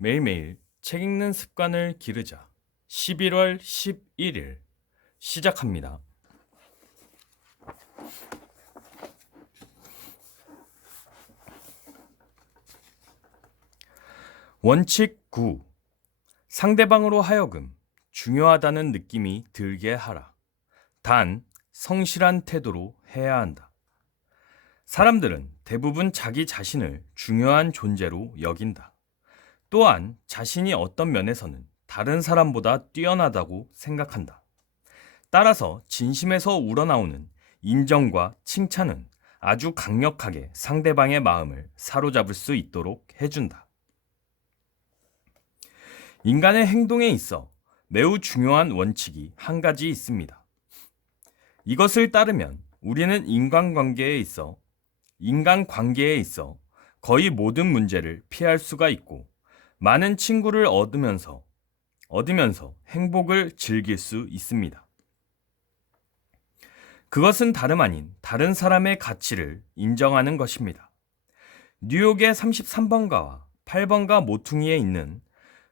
매일매일 책 읽는 습관을 기르자. 11월 11일 시작합니다. 원칙 9. 상대방으로 하여금 중요하다는 느낌이 들게 하라. 단, 성실한 태도로 해야 한다. 사람들은 대부분 자기 자신을 중요한 존재로 여긴다. 또한 자신이 어떤 면에서는 다른 사람보다 뛰어나다고 생각한다. 따라서 진심에서 우러나오는 인정과 칭찬은 아주 강력하게 상대방의 마음을 사로잡을 수 있도록 해준다. 인간의 행동에 있어 매우 중요한 원칙이 한 가지 있습니다. 이것을 따르면 우리는 인간관계에 있어 거의 모든 문제를 피할 수가 있고 많은 친구를 얻으면서 행복을 즐길 수 있습니다. 그것은 다름 아닌 다른 사람의 가치를 인정하는 것입니다. 뉴욕의 33번가와 8번가 모퉁이에 있는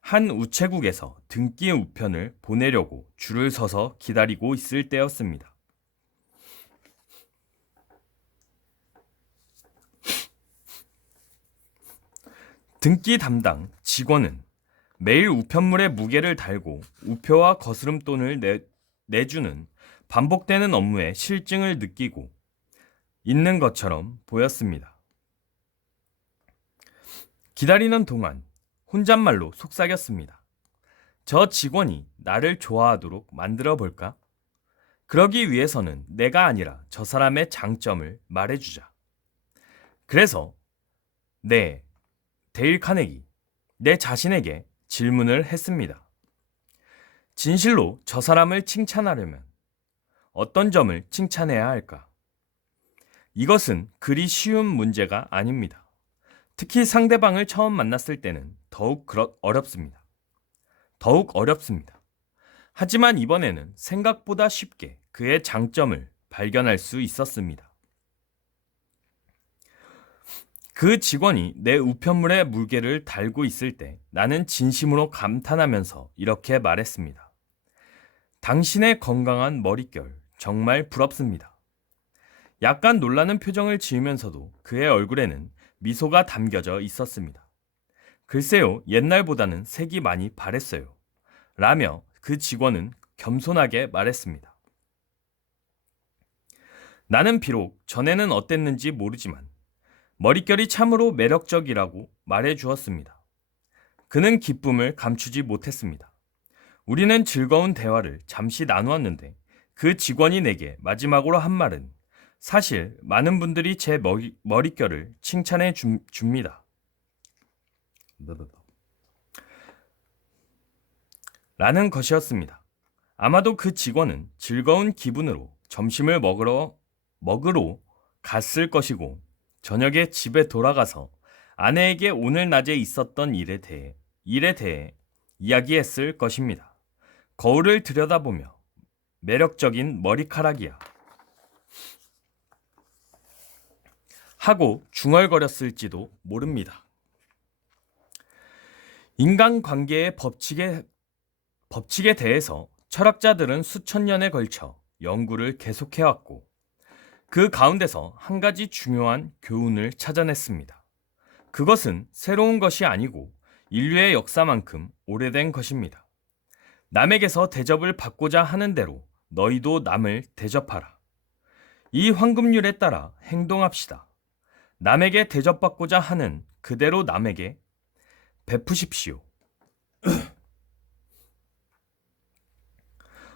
한 우체국에서 등기 우편을 보내려고 줄을 서서 기다리고 있을 때였습니다. 등기 담당 직원은 매일 우편물에 무게를 달고 우표와 거스름돈을 내주는 반복되는 업무에 실증을 느끼고 있는 것처럼 보였습니다. 기다리는 동안 혼잣말로 속삭였습니다. 저 직원이 나를 좋아하도록 만들어 볼까? 그러기 위해서는 내가 아니라 저 사람의 장점을 말해주자. 그래서 데일 카네기, 내 자신에게 질문을 했습니다. 진실로 저 사람을 칭찬하려면 어떤 점을 칭찬해야 할까? 이것은 그리 쉬운 문제가 아닙니다. 특히 상대방을 처음 만났을 때는 더욱 어렵습니다. 하지만 이번에는 생각보다 쉽게 그의 장점을 발견할 수 있었습니다. 그 직원이 내 우편물에 무게를 달고 있을 때 나는 진심으로 감탄하면서 이렇게 말했습니다. 당신의 건강한 머릿결 정말 부럽습니다. 약간 놀라는 표정을 지으면서도 그의 얼굴에는 미소가 담겨져 있었습니다. 글쎄요, 옛날보다는 색이 많이 바랬어요. 라며 그 직원은 겸손하게 말했습니다. 나는 비록 전에는 어땠는지 모르지만 머릿결이 참으로 매력적이라고 말해 주었습니다. 그는 기쁨을 감추지 못했습니다. 우리는 즐거운 대화를 잠시 나누었는데 그 직원이 내게 마지막으로 한 말은 사실 많은 분들이 제 머릿결을 칭찬해 줍니다. 라는 것이었습니다. 아마도 그 직원은 즐거운 기분으로 점심을 먹으러 갔을 것이고 저녁에 집에 돌아가서 아내에게 오늘 낮에 있었던 일에 대해 이야기했을 것입니다. 거울을 들여다보며 매력적인 머리카락이야 하고 중얼거렸을지도 모릅니다. 인간관계의 법칙에 대해서 철학자들은 수천 년에 걸쳐 연구를 계속해왔고 그 가운데서 한 가지 중요한 교훈을 찾아냈습니다. 그것은 새로운 것이 아니고 인류의 역사만큼 오래된 것입니다. 남에게서 대접을 받고자 하는 대로 너희도 남을 대접하라. 이 황금률에 따라 행동합시다. 남에게 대접받고자 하는 그대로 남에게 베푸십시오.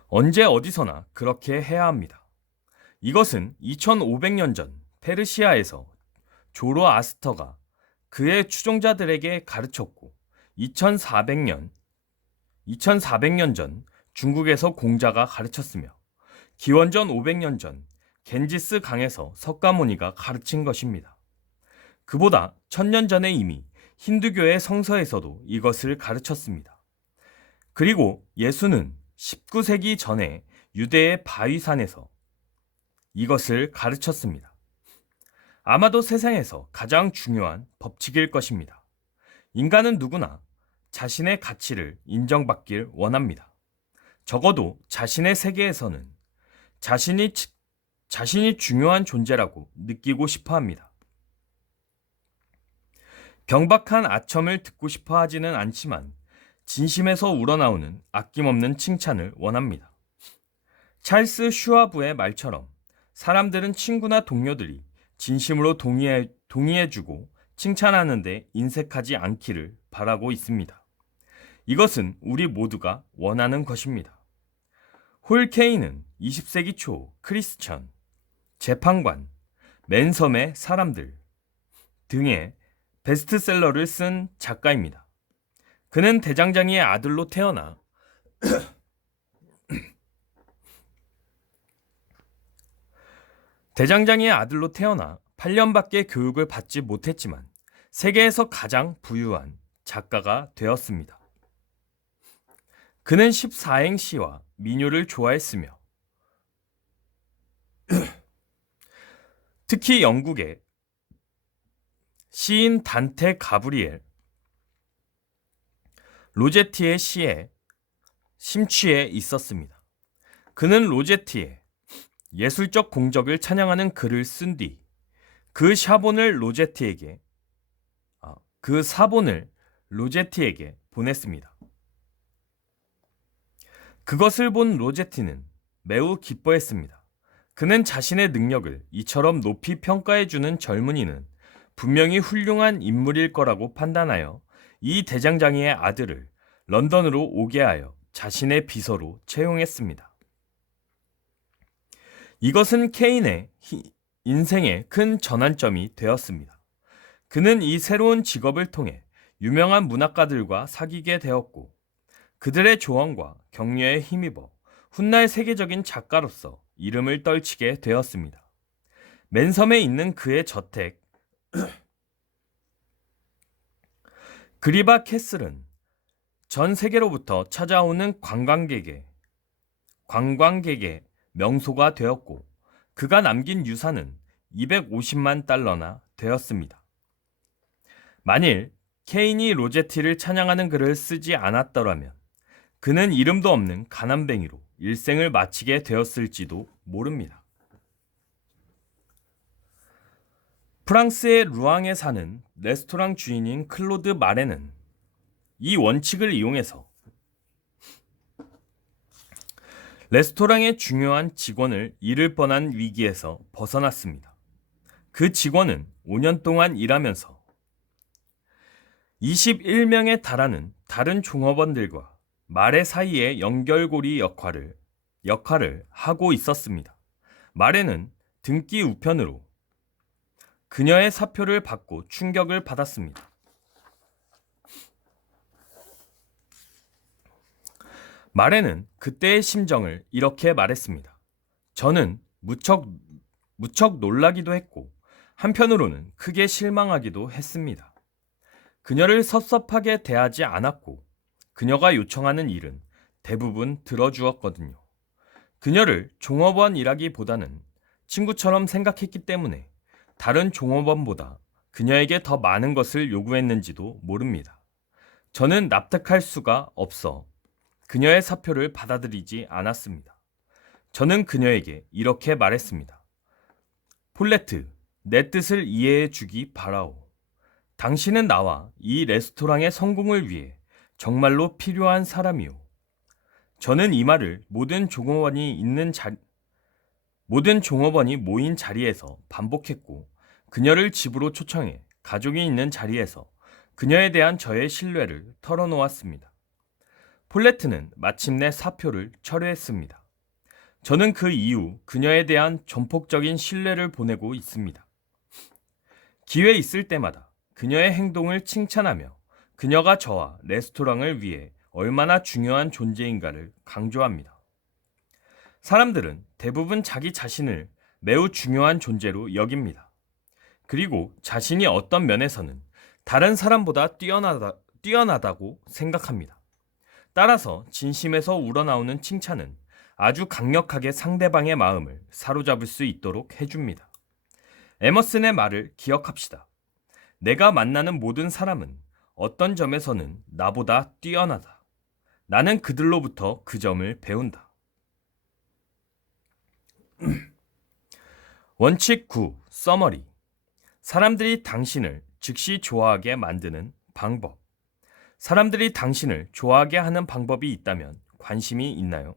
언제 어디서나 그렇게 해야 합니다. 이것은 2500년 전 페르시아에서 조로아스터가 그의 추종자들에게 가르쳤고 2400년 전 중국에서 공자가 가르쳤으며 기원전 500년 전 겐지스 강에서 석가모니가 가르친 것입니다. 그보다 1000년 전에 이미 힌두교의 성서에서도 이것을 가르쳤습니다. 그리고 예수는 19세기 전에 유대의 바위산에서 이것을 가르쳤습니다. 아마도 세상에서 가장 중요한 법칙일 것입니다. 인간은 누구나 자신의 가치를 인정받길 원합니다. 적어도 자신의 세계에서는 자신이 중요한 존재라고 느끼고 싶어 합니다. 경박한 아첨을 듣고 싶어 하지는 않지만 진심에서 우러나오는 아낌없는 칭찬을 원합니다. 찰스 슈와브의 말처럼 사람들은 친구나 동료들이 진심으로 동의해주고 칭찬하는데 인색하지 않기를 바라고 있습니다. 이것은 우리 모두가 원하는 것입니다. 홀 케이는 20세기 초 크리스천, 재판관, 맨섬의 사람들 등의 베스트셀러를 쓴 작가입니다. 그는 대장장이의 아들로 태어나 대장장이의 아들로 태어나 8년밖에 교육을 받지 못했지만 세계에서 가장 부유한 작가가 되었습니다. 그는 14행시와 민요를 좋아했으며 특히 영국의 시인 단테 가브리엘 로제티의 시에 심취해 있었습니다. 그는 로제티의 예술적 공적을 찬양하는 글을 쓴 뒤 그 사본을 로제티에게 보냈습니다. 그것을 본 로제티는 매우 기뻐했습니다. 그는 자신의 능력을 이처럼 높이 평가해주는 젊은이는 분명히 훌륭한 인물일 거라고 판단하여 이 대장장이의 아들을 런던으로 오게 하여 자신의 비서로 채용했습니다. 이것은 케인의 인생의 큰 전환점이 되었습니다. 그는 이 새로운 직업을 통해 유명한 문학가들과 사귀게 되었고 그들의 조언과 격려에 힘입어 훗날 세계적인 작가로서 이름을 떨치게 되었습니다. 맨섬에 있는 그의 저택 그리바 캐슬은 전 세계로부터 찾아오는 관광객의 명소가 되었고 그가 남긴 유산은 250만 달러나 되었습니다. 만일 케인이 로제티를 찬양하는 글을 쓰지 않았더라면 그는 이름도 없는 가난뱅이로 일생을 마치게 되었을지도 모릅니다. 프랑스의 루앙에 사는 레스토랑 주인인 클로드 마레는 이 원칙을 이용해서 레스토랑의 중요한 직원을 잃을 뻔한 위기에서 벗어났습니다. 그 직원은 5년 동안 일하면서 21명에 달하는 다른 종업원들과 마레 사이의 연결고리 역할을 하고 있었습니다. 마레는 등기 우편으로 그녀의 사표를 받고 충격을 받았습니다. 마레는 그때의 심정을 이렇게 말했습니다. 저는 무척 놀라기도 했고 한편으로는 크게 실망하기도 했습니다. 그녀를 섭섭하게 대하지 않았고 그녀가 요청하는 일은 대부분 들어주었거든요. 그녀를 종업원이라기보다는 친구처럼 생각했기 때문에 다른 종업원보다 그녀에게 더 많은 것을 요구했는지도 모릅니다. 저는 납득할 수가 없어 그녀의 사표를 받아들이지 않았습니다. 저는 그녀에게 이렇게 말했습니다. 폴레트, 내 뜻을 이해해 주기 바라오. 당신은 나와 이 레스토랑의 성공을 위해 정말로 필요한 사람이오. 저는 이 말을 모든 종업원이 모인 자리에서 반복했고 그녀를 집으로 초청해 가족이 있는 자리에서 그녀에 대한 저의 신뢰를 털어놓았습니다. 폴레트는 마침내 사표를 철회했습니다. 저는 그 이후 그녀에 대한 전폭적인 신뢰를 보내고 있습니다. 기회 있을 때마다 그녀의 행동을 칭찬하며 그녀가 저와 레스토랑을 위해 얼마나 중요한 존재인가를 강조합니다. 사람들은 대부분 자기 자신을 매우 중요한 존재로 여깁니다. 그리고 자신이 어떤 면에서는 다른 사람보다 뛰어나다고 생각합니다. 따라서 진심에서 우러나오는 칭찬은 아주 강력하게 상대방의 마음을 사로잡을 수 있도록 해줍니다. 에머슨의 말을 기억합시다. 내가 만나는 모든 사람은 어떤 점에서는 나보다 뛰어나다. 나는 그들로부터 그 점을 배운다. 원칙 9. 서머리. 사람들이 당신을 즉시 좋아하게 만드는 방법. 사람들이 당신을 좋아하게 하는 방법이 있다면 관심이 있나요?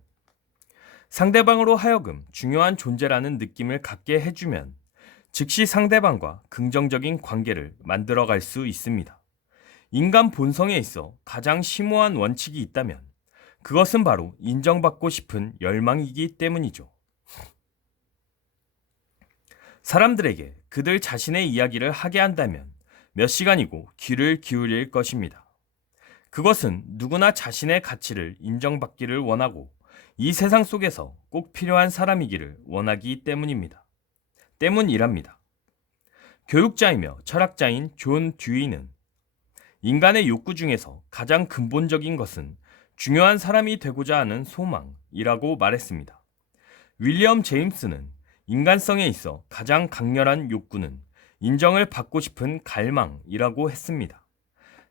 상대방으로 하여금 중요한 존재라는 느낌을 갖게 해주면 즉시 상대방과 긍정적인 관계를 만들어갈 수 있습니다. 인간 본성에 있어 가장 심오한 원칙이 있다면 그것은 바로 인정받고 싶은 열망이기 때문이죠. 사람들에게 그들 자신의 이야기를 하게 한다면 몇 시간이고 귀를 기울일 것입니다. 그것은 누구나 자신의 가치를 인정받기를 원하고 이 세상 속에서 꼭 필요한 사람이기를 원하기 때문이랍니다. 교육자이며 철학자인 존 듀이는 인간의 욕구 중에서 가장 근본적인 것은 중요한 사람이 되고자 하는 소망이라고 말했습니다. 윌리엄 제임스는 인간성에 있어 가장 강렬한 욕구는 인정을 받고 싶은 갈망이라고 했습니다.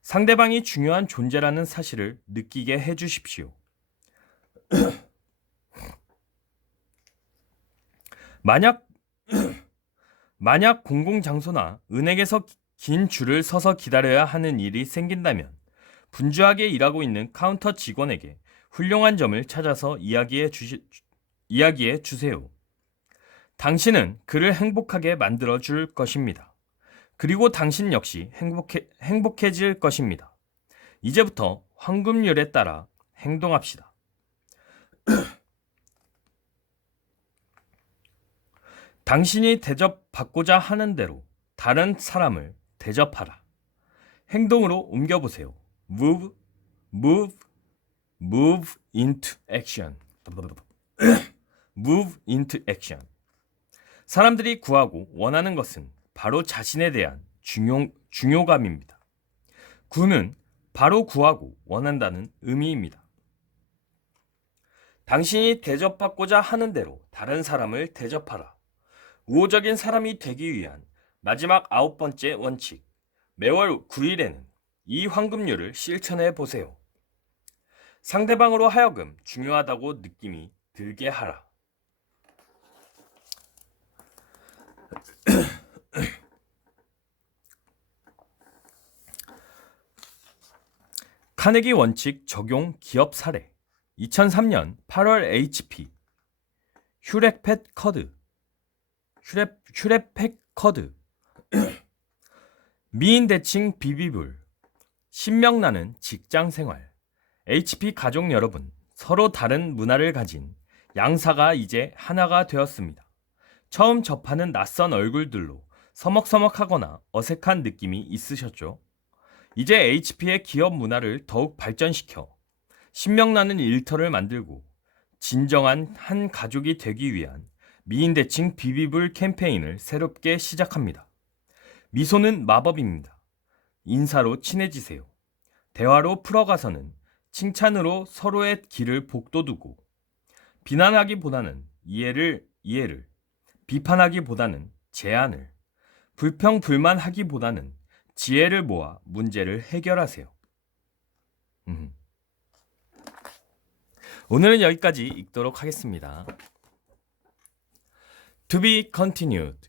상대방이 중요한 존재라는 사실을 느끼게 해주십시오. 만약 공공장소나 은행에서 긴 줄을 서서 기다려야 하는 일이 생긴다면 분주하게 일하고 있는 카운터 직원에게 훌륭한 점을 찾아서 이야기해 주세요. 당신은 그를 행복하게 만들어 줄 것입니다. 그리고 당신 역시 행복해질 것입니다. 이제부터 황금률에 따라 행동합시다. 당신이 대접받고자 하는 대로 다른 사람을 대접하라. 행동으로 옮겨보세요. Move into action. Move into action. 사람들이 구하고 원하는 것은 바로 자신에 대한 중요감입니다. 구는 바로 구하고 원한다는 의미입니다. 당신이 대접받고자 하는 대로 다른 사람을 대접하라. 우호적인 사람이 되기 위한 마지막 9번째 원칙. 매월 9일에는 이 황금률을 실천해 보세요. 상대방으로 하여금 중요하다고 느낌이 들게 하라. 카네기 원칙 적용 기업 사례. 2003년 8월 HP 휴렛패커드 미인 대칭 비비불 신명나는 직장생활. HP 가족 여러분, 서로 다른 문화를 가진 양사가 이제 하나가 되었습니다. 처음 접하는 낯선 얼굴들로 서먹서먹하거나 어색한 느낌이 있으셨죠? 이제 HP의 기업 문화를 더욱 발전시켜 신명나는 일터를 만들고 진정한 한 가족이 되기 위한 미인 대칭 비비불 캠페인을 새롭게 시작합니다. 미소는 마법입니다. 인사로 친해지세요. 대화로 풀어가서는 칭찬으로 서로의 길을 복돋우고 비난하기보다는 이해를 비판하기보다는 제안을 불평불만하기보다는 지혜를 모아 문제를 해결하세요. 오늘은 여기까지 읽도록 하겠습니다. To be continued.